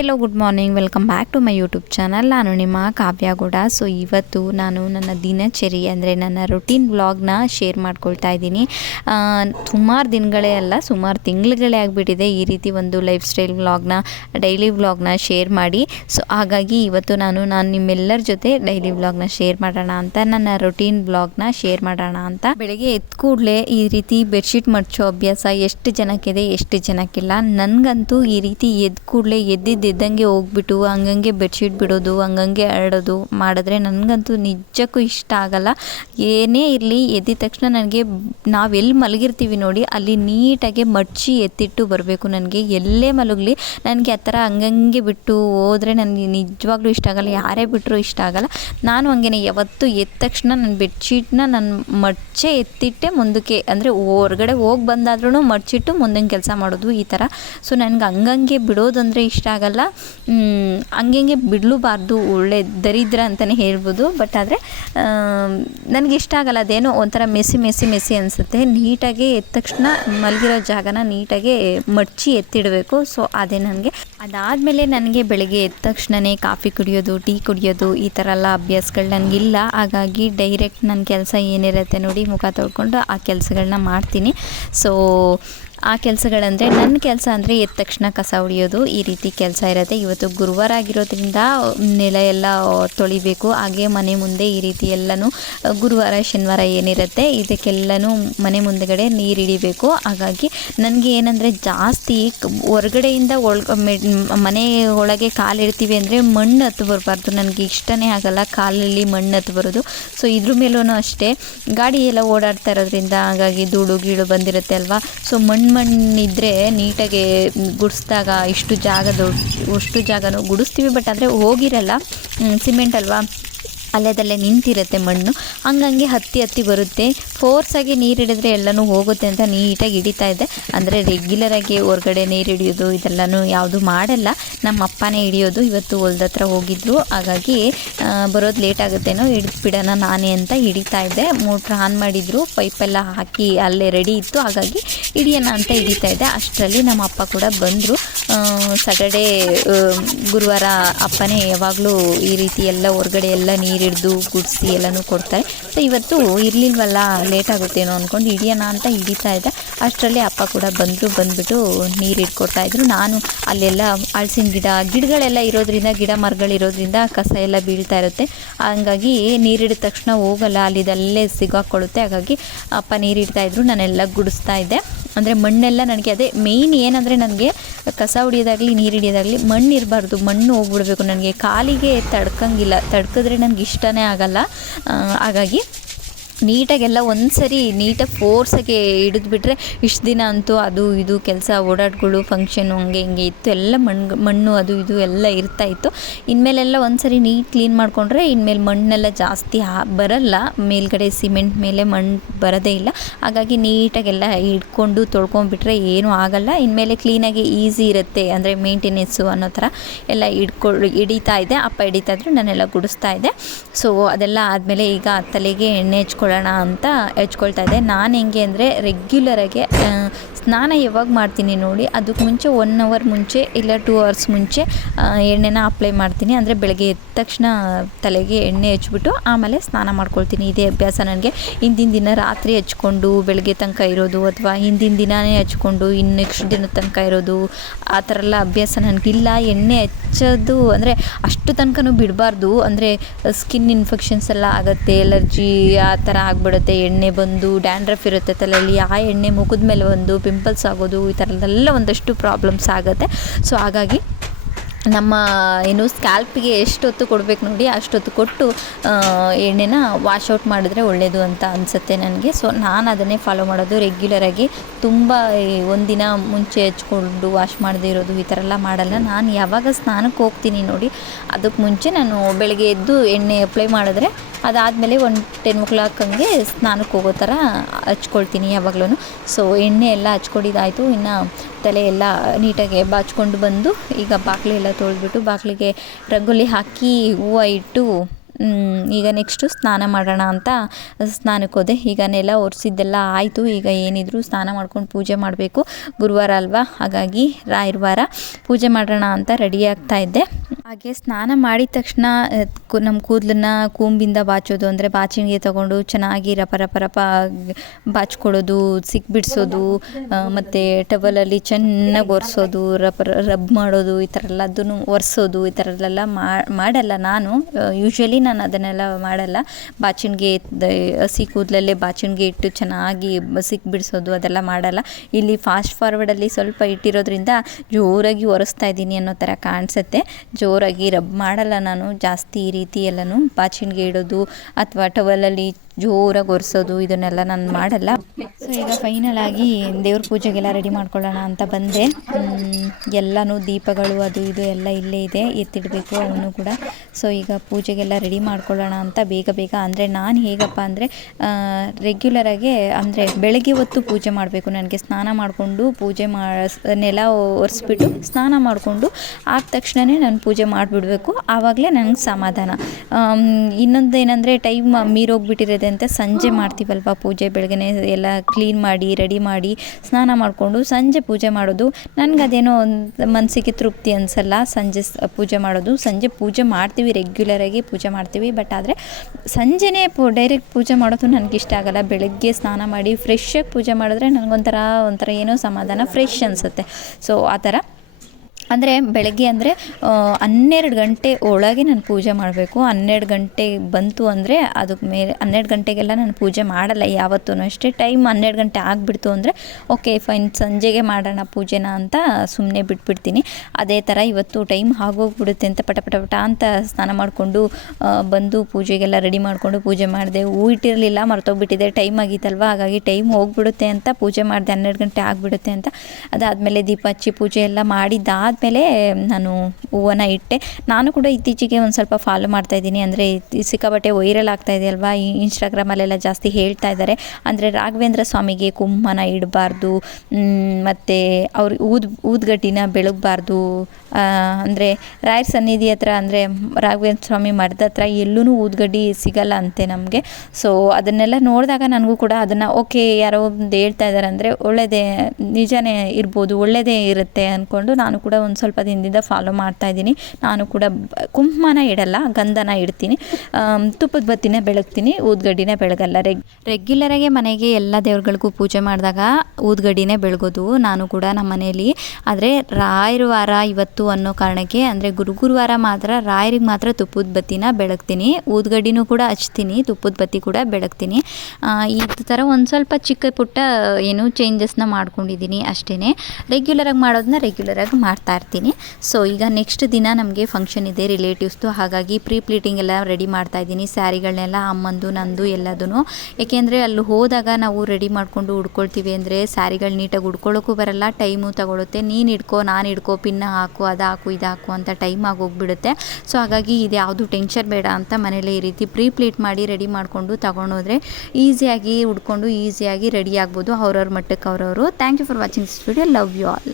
Hello good morning, welcome back to my YouTube channel. ನಾನು ನಿಮ್ಮ Kavya Gowda. So ಇವತ್ತು ನಾನು ನನ್ನ ದಿನಚರಿ ಅಂದರೆ ನನ್ನ ರೊಟೀನ್ ವ್ಲಾಗ್ನ ಶೇರ್ ಮಾಡ್ಕೊಳ್ತಾ ಇದ್ದೀನಿ. ಸುಮಾರು ದಿನಗಳೇ ಅಲ್ಲ, ಸುಮಾರು ತಿಂಗಳುಗಳೇ ಆಗಿಬಿಟ್ಟಿದೆ ಈ ರೀತಿ ಒಂದು ಲೈಫ್ ಸ್ಟೈಲ್ ವ್ಲಾಗ್ನ, ಡೈಲಿ ವ್ಲಾಗ್ನ ಶೇರ್ ಮಾಡಿ. ಸೊ ಹಾಗಾಗಿ ಇವತ್ತು ನಾನು ನಿಮ್ಮೆಲ್ಲರ ಜೊತೆ ಡೈಲಿ ವ್ಲಾಗ್ನ ಶೇರ್ ಮಾಡೋಣ ಅಂತ, ನನ್ನ ರೊಟೀನ್ ವ್ಲಾಗ್ನ ಶೇರ್ ಮಾಡೋಣ ಅಂತ. ಬೆಳಗ್ಗೆ ಎದ್ದ ಕೂಡಲೇ ಈ ರೀತಿ ಬೆಡ್ಶೀಟ್ ಮಡಚೋ ಅಭ್ಯಾಸ ಎಷ್ಟು ಜನಕ್ಕಿದೆ, ಎಷ್ಟು ಜನಕ್ಕಿಲ್ಲ. ನನಗಂತೂ ಈ ರೀತಿ ಎದ್ದ ಕೂಡಲೇ ಎದ್ದಿದ್ದಂಗೆ ಹೋಗ್ಬಿಟ್ಟು ಹಂಗಂಗೆ ಬೆಡ್ಶೀಟ್ ಬಿಡೋದು, ಹಂಗಂಗೆ ಹರಡೋದು ಮಾಡಿದ್ರೆ ನನಗಂತೂ ನಿಜಕ್ಕೂ ಇಷ್ಟ ಆಗಲ್ಲ. ಏನೇ ಇರಲಿ, ಎದ್ದಿದ ತಕ್ಷಣ ನನಗೆ ನಾವೆಲ್ಲಿ ಮಲಗಿರ್ತೀವಿ ನೋಡಿ, ಅಲ್ಲಿ ನೀಟಾಗಿ ಮಡಚಿ ಎತ್ತಿಟ್ಟು ಬರಬೇಕು. ನನಗೆ ಎಲ್ಲೇ ಮಲಗಲಿ ನನಗೆ ಆ ಥರ ಹಂಗಂಗೆ ಬಿಟ್ಟು ಹೋದರೆ ನನಗೆ ನಿಜವಾಗ್ಲೂ ಇಷ್ಟ ಆಗಲ್ಲ. ಯಾರೇ ಬಿಟ್ಟರು ಇಷ್ಟ ಆಗಲ್ಲ. ನಾನು ಹಂಗೇನೆ ಯಾವತ್ತು ಎದ್ದ ತಕ್ಷಣ ನನ್ನ ಬೆಡ್ಶೀಟ್ನ ನಾನು ಮಡಚೆ ಎತ್ತಿಟ್ಟೆ ಮುಂದಕ್ಕೆ, ಅಂದರೆ ಹೊರಗಡೆ ಹೋಗಿ ಬಂದಾದ್ರೂ ಮಡಚಿಟ್ಟು ಮುಂದಿನ ಕೆಲಸ ಮಾಡೋದು ಈ ಥರ. ಸೊ ನನಗೆ ಹಂಗಂಗೆ ಬಿಡೋದಂದರೆ ಇಷ್ಟ ಆಗಲ್ಲ. ಹಂಗೆ ಬಿಡಲೂಬಾರ್ದು, ಒಳ್ಳೆ ದರಿದ್ರ ಅಂತಲೇ ಹೇಳ್ಬೋದು. ಬಟ್ ಆದರೆ ನನಗೆ ಇಷ್ಟ ಆಗಲ್ಲ. ಅದೇನೋ ಒಂಥರ ಮೆಸ್ಸಿ ಅನಿಸುತ್ತೆ. ನೀಟಾಗಿ ಎದ್ದ ತಕ್ಷಣ ಮಲಗಿರೋ ಜಾಗನ ನೀಟಾಗಿ ಮಡಚಿ ಎತ್ತಿಡಬೇಕು. ಸೊ ಅದೇ ನನಗೆ. ಅದಾದಮೇಲೆ ನನಗೆ ಬೆಳಗ್ಗೆ ಎದ್ದ ತಕ್ಷಣವೇ ಕಾಫಿ ಕುಡಿಯೋದು, ಟೀ ಕುಡಿಯೋದು ಈ ಥರ ಎಲ್ಲ ಅಭ್ಯಾಸಗಳು ನನಗಿಲ್ಲ. ಹಾಗಾಗಿ ಡೈರೆಕ್ಟ್ ನನ್ನ ಕೆಲಸ ಏನಿರುತ್ತೆ ನೋಡಿ, ಮುಖ ತೊಳ್ಕೊಂಡು ಆ ಕೆಲಸಗಳನ್ನ ಮಾಡ್ತೀನಿ. ಸೊ ಆ ಕೆಲಸಗಳಂದರೆ ನನ್ನ ಕೆಲಸ ಅಂದರೆ ಎದ್ದ ತಕ್ಷಣ ಕಸ ಹೊಡಿಯೋದು, ಈ ರೀತಿ ಕೆಲಸ ಇರುತ್ತೆ. ಇವತ್ತು ಗುರುವಾರ ಆಗಿರೋದ್ರಿಂದ ನೆಲ ಎಲ್ಲ ತೊಳಿಬೇಕು. ಹಾಗೆ ಮನೆ ಮುಂದೆ ಈ ರೀತಿ ಎಲ್ಲನೂ ಗುರುವಾರ ಶನಿವಾರ ಏನಿರುತ್ತೆ ಇದಕ್ಕೆಲ್ಲನೂ ಮನೆ ಮುಂದೆಗಡೆ ನೀರು ಹಿಡಿಬೇಕು. ಹಾಗಾಗಿ ನನಗೆ ಏನಂದರೆ ಜಾಸ್ತಿ ಹೊರಗಡೆಯಿಂದ ಮನೆ ಒಳಗೆ ಕಾಲಿಡ್ತೀವಿ ಅಂದರೆ ಮಣ್ಣು ಹತ್ತು ಬರಬಾರ್ದು. ನನಗೆ ಇಷ್ಟನೇ ಆಗಲ್ಲ ಕಾಲಲ್ಲಿ ಮಣ್ಣು ಹತ್ತು ಬರೋದು. ಸೊ ಇದ್ರ ಮೇಲೂ ಅಷ್ಟೇ, ಗಾಡಿ ಎಲ್ಲ ಓಡಾಡ್ತಾ ಇರೋದ್ರಿಂದ ಹಾಗಾಗಿ ಧೂಳು ಗೀಳು ಬಂದಿರುತ್ತೆ ಅಲ್ವಾ. ಸೊ ಮಣ್ಣಿದ್ದರೆ ನೀಟಾಗಿ ಗುಡಿಸಿದಾಗ ಅಷ್ಟು ಜಾಗನೂ ಗುಡಿಸ್ತೀವಿ. ಬಟ್ ಆದರೆ ಹೋಗಿರಲ್ಲ, ಸಿಮೆಂಟ್ ಅಲ್ವಾ, ಅಲ್ಲದಲ್ಲೇ ನಿಂತಿರುತ್ತೆ ಮಣ್ಣು. ಹಂಗಂಗೆ ಹತ್ತಿ ಬರುತ್ತೆ. ಫೋರ್ಸಾಗಿ ನೀರು ಹಿಡಿದ್ರೆ ಎಲ್ಲನೂ ಹೋಗುತ್ತೆ ಅಂತ ನೀಟಾಗಿ ಹಿಡಿತಾ ಇದ್ದೆ. ಅಂದರೆ ರೆಗ್ಯುಲರಾಗಿ ಹೊರಗಡೆ ನೀರು ಹಿಡಿಯೋದು ಇದೆಲ್ಲನೂ ಯಾವುದು ಮಾಡಲ್ಲ, ನಮ್ಮ ಅಪ್ಪನೇ ಹಿಡಿಯೋದು. ಇವತ್ತು ಹೊಲ್ದ ಹತ್ರ ಹೋಗಿದ್ರು, ಹಾಗಾಗಿ ಬರೋದು ಲೇಟ್ ಆಗುತ್ತೇನೋ, ಹಿಡಿದ್ಬಿಡೋಣ ನಾನೇ ಅಂತ ಹಿಡಿತಾ ಇದ್ದೆ. ಮೋಟ್ರ್ ಆನ್ ಮಾಡಿದ್ರು, ಪೈಪೆಲ್ಲ ಹಾಕಿ ಅಲ್ಲೇ ರೆಡಿ ಇತ್ತು, ಹಾಗಾಗಿ ಹಿಡಿಯೋಣ ಅಂತ ಹಿಡಿತಾ ಇದ್ದೆ. ಅಷ್ಟರಲ್ಲಿ ನಮ್ಮ ಅಪ್ಪ ಕೂಡ ಬಂದರು. ಸ್ಯಾಟರ್ಡೇ ಗುರುವಾರ ಅಪ್ಪನೇ ಯಾವಾಗಲೂ ಈ ರೀತಿ ಎಲ್ಲ ಹೊರಗಡೆ ಎಲ್ಲ ನೀರು ಹಿಡಿದು ಗುಡಿಸಿ ಎಲ್ಲನೂ ಕೊಡ್ತಾರೆ. ಸೊ ಇವತ್ತು ಇರಲಿಲ್ವಲ್ಲ, ಲೇಟ್ ಆಗುತ್ತೇನೋ ಅಂದ್ಕೊಂಡು ಹಿಡಿಯೋಣ ಅಂತ ಹಿಡಿತಾ ಇದ್ದೆ. ಅಷ್ಟರಲ್ಲಿ ಅಪ್ಪ ಕೂಡ ಬಂದುಬಿಟ್ಟು ನೀರು ಹಿಡ್ಕೊಡ್ತಾಯಿದ್ರು. ನಾನು ಅಲ್ಲೆಲ್ಲ ಹಲಸಿನ ಗಿಡಗಳೆಲ್ಲ ಇರೋದ್ರಿಂದ, ಗಿಡ ಮರಗಳಿರೋದ್ರಿಂದ ಕಸ ಎಲ್ಲ ಬೀಳ್ತಾ ಇರುತ್ತೆ. ಹಾಗಾಗಿ ನೀರು ಹಿಡಿದ ತಕ್ಷಣ ಹೋಗಲ್ಲ, ಅಲ್ಲಿದಲ್ಲೇ ಸಿಗಾಕೊಳ್ಳುತ್ತೆ. ಹಾಗಾಗಿ ಅಪ್ಪ ನೀರು ಹಿಡ್ತಾಯಿದ್ರು, ನಾನೆಲ್ಲ ಗುಡಿಸ್ತಾ ಇದ್ದೆ. ಅಂದರೆ ಮಣ್ಣೆಲ್ಲ ನನಗೆ ಅದೇ ಮೇಯ್ನ್ ಏನಂದರೆ, ನನಗೆ ಕಸ ಹೊಡಿಯೋದಾಗಲಿ ನೀರು ಹಿಡಿಯೋದಾಗಲಿ ಮಣ್ಣು ಇರಬಾರ್ದು, ಮಣ್ಣು ಹೋಗ್ಬಿಡ್ಬೇಕು. ನನಗೆ ಕಾಲಿಗೆ ತಡ್ಕಂಗಿಲ್ಲ, ತಡ್ಕಿದ್ರೆ ನನಗೆ ಇಷ್ಟನೇ ಆಗಲ್ಲ. ಹಾಗಾಗಿ ನೀಟಾಗೆಲ್ಲ ಒಂದು ಸರಿ ನೀಟಾಗಿ ಫೋರ್ಸಾಗಿ ಹಿಡಿದ್ಬಿಟ್ರೆ, ಇಷ್ಟು ದಿನ ಅಂತೂ ಅದು ಇದು ಕೆಲಸ ಓಡಾಟಗಳು ಫಂಕ್ಷನು ಹಂಗೆ ಹಿಂಗೆ ಇತ್ತು, ಎಲ್ಲ ಮಣ್ಣು ಅದು ಇದು ಎಲ್ಲ ಇರ್ತಾಯಿತ್ತು. ಇನ್ಮೇಲೆಲ್ಲ ಒಂದು ಸರಿ ನೀಟ್ ಕ್ಲೀನ್ ಮಾಡಿಕೊಂಡ್ರೆ ಇನ್ಮೇಲೆ ಮಣ್ಣೆಲ್ಲ ಜಾಸ್ತಿ ಬರಲ್ಲ, ಮೇಲ್ಗಡೆ ಸಿಮೆಂಟ್ ಮೇಲೆ ಮಣ್ಣು ಬರೋದೇ ಇಲ್ಲ. ಹಾಗಾಗಿ ನೀಟಾಗೆಲ್ಲ ಹಿಡ್ಕೊಂಡು ತೊಳ್ಕೊಂಡ್ಬಿಟ್ರೆ ಏನೂ ಆಗಲ್ಲ. ಇನ್ಮೇಲೆ ಕ್ಲೀನಾಗಿ ಈಸಿ ಇರುತ್ತೆ, ಅಂದರೆ ಮೇಂಟೆನೆನ್ಸು ಅನ್ನೋ ಥರ ಎಲ್ಲ ಹಿಡಿತಾ ಇದೆ. ಅಪ್ಪ ಹಿಡಿತಾಯಿದ್ರು, ನಾನೆಲ್ಲ ಗುಡಿಸ್ತಾ ಇದ್ದೆ. ಸೊ ಅದೆಲ್ಲ ಆದಮೇಲೆ ಈಗ ತಲೆಗೆ ಎಣ್ಣೆ ಅಂತ ಹೆಚ್ಕೊಳ್ತಾ ಇದ್ದೆ. ನಾನು ಹೆಂಗೆ ಅಂದರೆ ರೆಗ್ಯುಲರಾಗಿ ಸ್ನಾನ ಯಾವಾಗ ಮಾಡ್ತೀನಿ ನೋಡಿ, ಅದಕ್ಕೆ ಮುಂಚೆ 1 ಅವರ್ ಮುಂಚೆ ಇಲ್ಲ 2 ಅವರ್ಸ್ ಮುಂಚೆ ಎಣ್ಣೆನ ಅಪ್ಲೈ ಮಾಡ್ತೀನಿ. ಅಂದರೆ ಬೆಳಗ್ಗೆ ಎದ್ದ ತಕ್ಷಣ ತಲೆಗೆ ಎಣ್ಣೆ ಹಚ್ಬಿಟ್ಟು ಆಮೇಲೆ ಸ್ನಾನ ಮಾಡ್ಕೊಳ್ತೀನಿ. ಇದೇ ಅಭ್ಯಾಸ ನನಗೆ. ಹಿಂದಿನ ದಿನ ರಾತ್ರಿ ಹಚ್ಕೊಂಡು ಬೆಳಗ್ಗೆ ತನಕ ಇರೋದು, ಅಥವಾ ಹಿಂದಿನ ದಿನವೇ ಹಚ್ಕೊಂಡು ಇನ್ನು ನೆಕ್ಸ್ಟ್ ದಿನದ ತನಕ ಇರೋದು, ಆ ಥರ ಎಲ್ಲ ಅಭ್ಯಾಸ ನನಗಿಲ್ಲ. ಎಣ್ಣೆ ಹಚ್ಚೋದು ಅಂದರೆ ಅಷ್ಟು ತನಕನೂ ಬಿಡಬಾರ್ದು, ಅಂದರೆ ಸ್ಕಿನ್ ಇನ್ಫೆಕ್ಷನ್ಸ್ ಎಲ್ಲ ಆಗುತ್ತೆ, ಎಲರ್ಜಿ ಆ ಥರ ಆಗಿಬಿಡುತ್ತೆ. ಎಣ್ಣೆ ಬಂದು ಡ್ಯಾಂಡ್ರಫ್ ಇರುತ್ತೆ ತಲೆಯಲ್ಲಿ, ಆ ಎಣ್ಣೆ ಮುಖದ ಮೇಲೆ ಒಂದು ಪಿಂಪಲ್ಸ್ ಆಗೋದು, ಈ ಥರದ್ದೆಲ್ಲ ಒಂದಷ್ಟು ಪ್ರಾಬ್ಲಮ್ಸ್ ಆಗುತ್ತೆ. ಸೊ ಹಾಗಾಗಿ ನಮ್ಮ ಸ್ಕ್ಯಾಲ್ಪಿಗೆ ಎಷ್ಟೊತ್ತು ಕೊಡಬೇಕು ನೋಡಿ, ಅಷ್ಟೊತ್ತು ಕೊಟ್ಟು ಎಣ್ಣೆನ ವಾಶೌಟ್ ಮಾಡಿದ್ರೆ ಒಳ್ಳೆಯದು ಅಂತ ಅನಿಸುತ್ತೆ ನನಗೆ. ಸೊ ನಾನು ಅದನ್ನೇ ಫಾಲೋ ಮಾಡೋದು ರೆಗ್ಯುಲರಾಗಿ. ತುಂಬ ಒಂದಿನ ಮುಂಚೆ ಹಚ್ಕೊಂಡು ವಾಶ್ ಮಾಡದೇ ಇರೋದು ಈ ಥರ ಎಲ್ಲ ಮಾಡಲ್ಲ. ನಾನು ಯಾವಾಗ ಸ್ನಾನಕ್ಕೆ ಹೋಗ್ತೀನಿ ನೋಡಿ, ಅದಕ್ಕೆ ಮುಂಚೆ ನಾನು ಬೆಳಗ್ಗೆ ಎದ್ದು ಎಣ್ಣೆ ಅಪ್ಲೈ ಮಾಡಿದ್ರೆ ಅದಾದಮೇಲೆ ಒಂದು 10 o'clock ಹಂಗೆ ಸ್ನಾನಕ್ಕೆ ಹೋಗೋ ಥರ ಹಚ್ಕೊಳ್ತೀನಿ ಯಾವಾಗ್ಲೂ. ಸೊ ಎಣ್ಣೆ ಎಲ್ಲ ಹಚ್ಕೊಂಡಿದ್ದಾಯಿತು. ಇನ್ನು ತಲೆ ಎಲ್ಲ ನೀಟಾಗಿ ಬಾಚ್ಕೊಂಡು ಬಂದು ಈಗ ಬಾಗಿಲೆಲ್ಲ ತೊಳೆದ್ಬಿಟ್ಟು ಬಾಗಿಲಿಗೆ ರಂಗೋಲಿ ಹಾಕಿ ಹೂವು ಇಟ್ಟು ಈಗ ನೆಕ್ಸ್ಟು ಸ್ನಾನ ಮಾಡೋಣ ಅಂತ ಸ್ನಾನಕ್ಕೆ ಹೋದೆ. ಈಗ ನೆಲ ಒರೆಸಿದ್ದೆಲ್ಲ ಆಯಿತು. ಈಗ ಏನಿದ್ರು ಸ್ನಾನ ಮಾಡ್ಕೊಂಡು ಪೂಜೆ ಮಾಡಬೇಕು. ಗುರುವಾರ ಅಲ್ವಾ, ಹಾಗಾಗಿ ರಾಯರ ವಾರ ಪೂಜೆ ಮಾಡೋಣ ಅಂತ ರೆಡಿ ಆಗ್ತಾ ಇದ್ದೆ. ಹಾಗೆ ಸ್ನಾನ ಮಾಡಿದ ತಕ್ಷಣ ನಮ್ಮ ಕೂದಲನ್ನ ಕೂಂಬಿಂದ ಬಾಚೋದು, ಅಂದರೆ ಬಾಚಿಣಿಗೆ ತೊಗೊಂಡು ಚೆನ್ನಾಗಿ ರಪ ರಪ ರಪ ಬಾಚ್ಕೊಳ್ಳೋದು, ಸಿಕ್ಬಿಡಿಸೋದು, ಮತ್ತು ಟವಲಲ್ಲಿ ಚೆನ್ನಾಗಿ ಒರೆಸೋದು, ರಬ್ ಮಾಡೋದು, ಈ ಥರ ಎಲ್ಲದನ್ನು ಒರೆಸೋದು, ಈ ಥರ ಎಲ್ಲ ಮಾಡಲ್ಲ ನಾನು. ಯೂಶ್ವಲಿ ನಾನು ಅದನ್ನೆಲ್ಲ ಮಾಡಲ್ಲ. ಬಾಚಿಣಿಗೆ ಹಸಿ ಕೂದಲಲ್ಲೇ ಬಾಚಿಣಿಗೆ ಇಟ್ಟು ಚೆನ್ನಾಗಿ ಸಿಕ್ಬಿಡಿಸೋದು ಅದೆಲ್ಲ ಮಾಡಲ್ಲ. ಇಲ್ಲಿ ಫಾಸ್ಟ್ ಫಾರ್ವರ್ಡಲ್ಲಿ ಸ್ವಲ್ಪ ಇಟ್ಟಿರೋದ್ರಿಂದ ಜೋರಾಗಿ ಒರೆಸ್ತಾ ಇದ್ದೀನಿ ಅನ್ನೋ ಥರ ಕಾಣಿಸುತ್ತೆ. ಜೋರಾಗಿ ರಬ್ ಮಾಡಲ್ಲ ನಾನು ಜಾಸ್ತಿ. ಈ ರೀತಿ ಎಲ್ಲನೂ ಬಾಚಿಣಿಗೆ ಇಡೋದು ಅಥವಾ ಟವಲಲ್ಲಿ ಜೋರಾಗಿ ಒರೆಸೋದು ಇದನ್ನೆಲ್ಲ ನಾನು ಮಾಡಲ್ಲ. ಸೊ ಈಗ ಫೈನಲ್ ಆಗಿ ದೇವ್ರ ಪೂಜೆಗೆಲ್ಲ ರೆಡಿ ಮಾಡ್ಕೊಳ್ಳೋಣ ಅಂತ ಬಂದೆ. ಎಲ್ಲನೂ ದೀಪಗಳು ಅದು ಇದು ಎಲ್ಲ ಇಲ್ಲೇ ಇದೆ, ಎತ್ತಿಡಬೇಕು ಅವನು ಕೂಡ. ಸೊ ಈಗ ಪೂಜೆಗೆಲ್ಲ ರೆಡಿ ಮಾಡ್ಕೊಳ್ಳೋಣ ಅಂತ ಬೇಗ ಬೇಗ, ಅಂದರೆ ನಾನು ಹೇಗಪ್ಪ ಅಂದರೆ ರೆಗ್ಯುಲರಾಗೆ ಅಂದರೆ ಬೆಳಗ್ಗೆ ಹೊತ್ತು ಪೂಜೆ ಮಾಡಬೇಕು. ನನಗೆ ಸ್ನಾನ ಮಾಡಿಕೊಂಡು ಪೂಜೆ ನೆಲ ಒರೆಸ್ಬಿಟ್ಟು ಸ್ನಾನ ಮಾಡಿಕೊಂಡು ಆದ ತಕ್ಷಣವೇ ನಾನು ಪೂಜೆ ಮಾಡಿಬಿಡ್ಬೇಕು. ಆವಾಗಲೇ ನನಗೆ ಸಮಾಧಾನ. ಇನ್ನೊಂದು ಏನಂದರೆ ಟೈಮ್ ಮೀರೋಗ್ಬಿಟ್ಟಿರೋದೆ ಅಂತ ಸಂಜೆ ಮಾಡ್ತೀವಲ್ವ ಪೂಜೆ. ಬೆಳಗ್ಗೆ ಎಲ್ಲ ಕ್ಲೀನ್ ಮಾಡಿ ರೆಡಿ ಮಾಡಿ ಸ್ನಾನ ಮಾಡಿಕೊಂಡು ಸಂಜೆ ಪೂಜೆ ಮಾಡೋದು ನನಗದೇನೋ ಮನಸ್ಸಿಗೆ ತೃಪ್ತಿ ಅನಿಸಲ್ಲ. ಸಂಜೆ ಪೂಜೆ ಮಾಡೋದು, ಸಂಜೆ ಪೂಜೆ ಮಾಡ್ತೀವಿ, ರೆಗ್ಯುಲರಾಗಿ ಪೂಜೆ ಮಾಡ್ತೀವಿ. ಬಟ್ ಆದರೆ ಸಂಜೆನೇ ಡೈರೆಕ್ಟ್ ಪೂಜೆ ಮಾಡೋದು ನನಗಿಷ್ಟ ಆಗಲ್ಲ. ಬೆಳಗ್ಗೆ ಸ್ನಾನ ಮಾಡಿ ಫ್ರೆಶ್ಶಾಗಿ ಪೂಜೆ ಮಾಡಿದ್ರೆ ನನಗೊಂಥರ ಏನೋ ಸಮಾಧಾನ, ಫ್ರೆಶ್ ಅನಿಸುತ್ತೆ. ಸೊ ಆ ಥರ ಅಂದರೆ ಬೆಳಗ್ಗೆ ಅಂದರೆ 12 ಗಂಟೆ ಒಳಗೆ ನಾನು ಪೂಜೆ ಮಾಡಬೇಕು. 12 ಗಂಟೆ ಬಂತು ಅಂದರೆ ಅದಕ್ಕೆ ಮೇಲೆ 12 ಗಂಟೆಗೆಲ್ಲ ನಾನು ಪೂಜೆ ಮಾಡಲ್ಲ ಯಾವತ್ತೂ ಅಷ್ಟೇ. ಟೈಮ್ 12 ಗಂಟೆ ಆಗಿಬಿಡ್ತು ಅಂದರೆ ಓಕೆ ಫೈನ್, ಸಂಜೆಗೆ ಮಾಡೋಣ ಪೂಜೆನ ಅಂತ ಸುಮ್ಮನೆ ಬಿಟ್ಬಿಡ್ತೀನಿ. ಅದೇ ಥರ ಇವತ್ತು ಟೈಮ್ ಆಗೋಗ್ಬಿಡುತ್ತೆ ಅಂತ ಪಟ ಪಟ ಪಟ ಅಂತ ಸ್ನಾನ ಮಾಡಿಕೊಂಡು ಬಂದು ಪೂಜೆಗೆಲ್ಲ ರೆಡಿ ಮಾಡಿಕೊಂಡು ಪೂಜೆ ಮಾಡಿದೆ. ಹೂ ಇಟ್ಟಿರಲಿಲ್ಲ, ಮರ್ತೋಗ್ಬಿಟ್ಟಿದೆ, ಟೈಮ್ ಆಗಿತ್ತಲ್ವ, ಹಾಗಾಗಿ ಟೈಮ್ ಹೋಗ್ಬಿಡುತ್ತೆ ಅಂತ ಪೂಜೆ ಮಾಡಿದೆ. 12 ಗಂಟೆ ಆಗಿಬಿಡುತ್ತೆ ಅಂತ. ಅದಾದಮೇಲೆ ದೀಪ ಹಚ್ಚಿ ಪೂಜೆ ಎಲ್ಲ ಮಾಡಿದ್ದಾದ ಮೇಲೆ ನಾನು ಹೂವನ್ನು ಇಟ್ಟೆ. ನಾನು ಕೂಡ ಇತ್ತೀಚೆಗೆ ಒಂದು ಸ್ವಲ್ಪ ಫಾಲೋ ಮಾಡ್ತಾಯಿದ್ದೀನಿ. ಅಂದರೆ ಸಿಕ್ಕಾಪಟ್ಟೆ ವೈರಲ್ ಆಗ್ತಾ ಇದೆ ಅಲ್ವಾ, ಈ ಇನ್ಸ್ಟಾಗ್ರಾಮಲ್ಲೆಲ್ಲ ಜಾಸ್ತಿ ಹೇಳ್ತಾ ಇದ್ದಾರೆ. ಅಂದರೆ ರಾಘವೇಂದ್ರ ಸ್ವಾಮಿಗೆ ಕುಂಕುಮನ ಇಡಬಾರ್ದು, ಮತ್ತು ಅವ್ರು ಊದ್ಗಡ್ಡಿನ ಬೆಳಗಬಾರ್ದು. ಅಂದರೆ ರಾಯರ ಸನ್ನಿಧಿ ಹತ್ರ, ಅಂದರೆ ರಾಘವೇಂದ್ರ ಸ್ವಾಮಿ ಮಠದ ಹತ್ರ ಎಲ್ಲೂ ಊದ್ಗಡ್ಡಿ ಸಿಗಲ್ಲ ಅಂತೆ ನಮಗೆ. ಸೊ ಅದನ್ನೆಲ್ಲ ನೋಡಿದಾಗ ನನಗೂ ಕೂಡ ಅದನ್ನು ಓಕೆ ಯಾರೋ ಒಂದು ಹೇಳ್ತಾ ಇದ್ದಾರೆ ಅಂದರೆ ಒಳ್ಳೆಯದೇ, ನಿಜನೇ ಇರ್ಬೋದು, ಒಳ್ಳೆಯದೇ ಇರುತ್ತೆ ಅಂದ್ಕೊಂಡು ನಾನು ಕೂಡ ಒಂದು ಸ್ವಲ್ಪ ದಿನದಿಂದ ಫಾಲೋ ಮಾಡ್ತಾಯಿದ್ದೀನಿ. ನಾನು ಕೂಡ ಕುಂಕುಮನ ಇಡಲ್ಲ, ಗಂಧನ ಇಡ್ತೀನಿ, ತುಪ್ಪದ ಬತ್ತಿನ ಬೆಳಗ್ತೀನಿ, ಊದ್ಗಡ್ಡಿನೇ ಬೆಳಗಲ್ಲ. ರೆಗ್ಯುಲರಾಗಿ ಮನೆಗೆ ಎಲ್ಲ ದೇವ್ರುಗಳಿಗೂ ಪೂಜೆ ಮಾಡಿದಾಗ ಊದ್ಗಡ್ಡಿನೇ ಬೆಳಗೋದು ನಾನು ಕೂಡ ನಮ್ಮ ಮನೆಯಲ್ಲಿ. ಆದರೆ ರಾಯರ ವಾರ ಇವತ್ತು ಅನ್ನೋ ಕಾರಣಕ್ಕೆ, ಅಂದರೆ ಗುರುವಾರ ಮಾತ್ರ ರಾಯರಿಗೆ ಮಾತ್ರ ತುಪ್ಪದ ಬತ್ತಿನ ಬೆಳಗ್ತೀನಿ, ಊದ್ಗಡ್ಡಿನೂ ಕೂಡ ಹಚ್ತೀನಿ, ತುಪ್ಪದ ಬತ್ತಿ ಕೂಡ ಬೆಳಗ್ತೀನಿ. ಈ ಥರ ಒಂದು ಸ್ವಲ್ಪ ಚಿಕ್ಕ ಪುಟ್ಟ ಏನು ಚೇಂಜಸ್ನ ಮಾಡ್ಕೊಂಡಿದ್ದೀನಿ ಅಷ್ಟೇ. ರೆಗ್ಯುಲರಾಗಿ ಮಾಡೋದನ್ನ ರೆಗ್ಯುಲರಾಗಿ ಮಾಡ್ತಾ ಇರ್ತೀನಿ. ಸೊ ಈಗ ನೆಕ್ಸ್ಟ್ ದಿನ ನಮಗೆ ಫಂಕ್ಷನ್ ಇದೆ ರಿಲೇಟಿವ್ಸ್ದು, ಹಾಗಾಗಿ ಪ್ಲೀಟಿಂಗ್ ಎಲ್ಲ ರೆಡಿ ಮಾಡ್ತಾ ಇದ್ದೀನಿ. ಸ್ಯಾರಿಗಳನ್ನೆಲ್ಲ ಅಮ್ಮಂದು ನಂದು ಎಲ್ಲದೂ. ಏಕೆಂದರೆ ಅಲ್ಲಿ ಹೋದಾಗ ನಾವು ರೆಡಿ ಮಾಡಿಕೊಂಡು ಉಡ್ಕೊಳ್ತೀವಿ ಅಂದರೆ ಸ್ಯಾರಿಗಳು ನೀಟಾಗಿ ಉಡ್ಕೊಳ್ಳೋಕ್ಕೂ ಬರಲ್ಲ, ಟೈಮು ತಗೊಳುತ್ತೆ. ನೀನು ಹಿಡ್ಕೊ, ನಾನು ಹಿಡ್ಕೊ, ಪಿನ್ನ ಹಾಕು, ಅದು ಹಾಕು, ಇದು ಹಾಕು ಅಂತ ಟೈಮ್ ಆಗೋಗ್ಬಿಡುತ್ತೆ. ಸೊ ಹಾಗಾಗಿ ಇದು ಯಾವುದು ಟೆನ್ಷನ್ ಬೇಡ ಅಂತ ಮನೇಲಿ ಈ ರೀತಿ ಪ್ಲೀಟ್ ಮಾಡಿ ರೆಡಿ ಮಾಡಿಕೊಂಡು ತಗೊಂಡೋದ್ರೆ ಈಸಿಯಾಗಿ ಉಡ್ಕೊಂಡು ಈಸಿಯಾಗಿ ರೆಡಿ ಆಗ್ಬೋದು, ಅವ್ರವ್ರ ಮಟ್ಟಕ್ಕೆ ಅವ್ರವರು. Thank you for watching this video. Love you all.